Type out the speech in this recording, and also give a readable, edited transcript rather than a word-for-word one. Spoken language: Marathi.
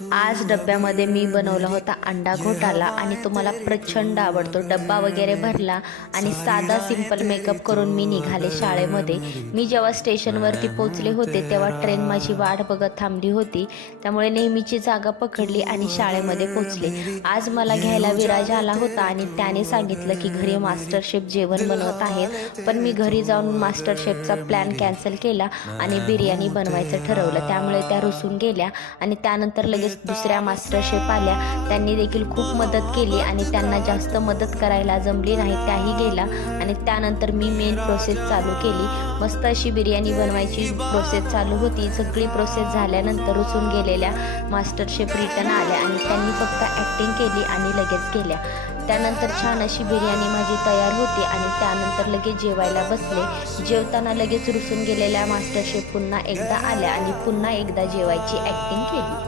आज डब्यामध्ये मी बनवला होता अंडा घोटाला आणि तो मला प्रचंड आवडतो। डब्बा वगैरे भरला आणि साधा सिंपल मेकअप करून मी निघाले शाळेमध्ये। मी जेव्हा स्टेशनवरती पोहोचले होते तेव्हा ट्रेन माझी वाट बघत थांबली होती, त्यामुळे नेहमीची जागा पकडली आणि शाळेमध्ये पोहोचले। आज मला घ्यायला विराज आला होता आणि त्याने सांगितलं की घरी मास्टर शेफ जेवण बनवत आहेत, पण मी घरी जाऊन मास्टर शेफचा प्लॅन कॅन्सल केला आणि बिर्याणी बनवायचं ठरवलं। त्यामुळे त्या रुसून गेल्या आणि त्यानंतर लगेच दुसऱ्या मास्टर शेफ आल्या। त्यांनी देखील खूप मदत केली आणि त्यांना जास्त मदत करायला जमली नाही, त्याही गेला आणि त्यानंतर मी मेन प्रोसेस चालू केली। मस्त अशी बिर्याणी बनवायची प्रोसेस चालू होती। सगळी प्रोसेस झाल्यानंतर रुसून गेलेल्या मास्टर शेफ रिटर्न आल्या आणि त्यांनी फक्त ॲक्टिंग केली आणि लगेच गेल्या। त्यानंतर छान अशी बिर्याणी माझी तयार होती आणि त्यानंतर लगेच जेवायला बसले। जेवताना लगेच रुसून गेलेल्या मास्टर शेफ पुन्हा एकदा आल्या आणि पुन्हा एकदा जेवायची ॲक्टिंग केली।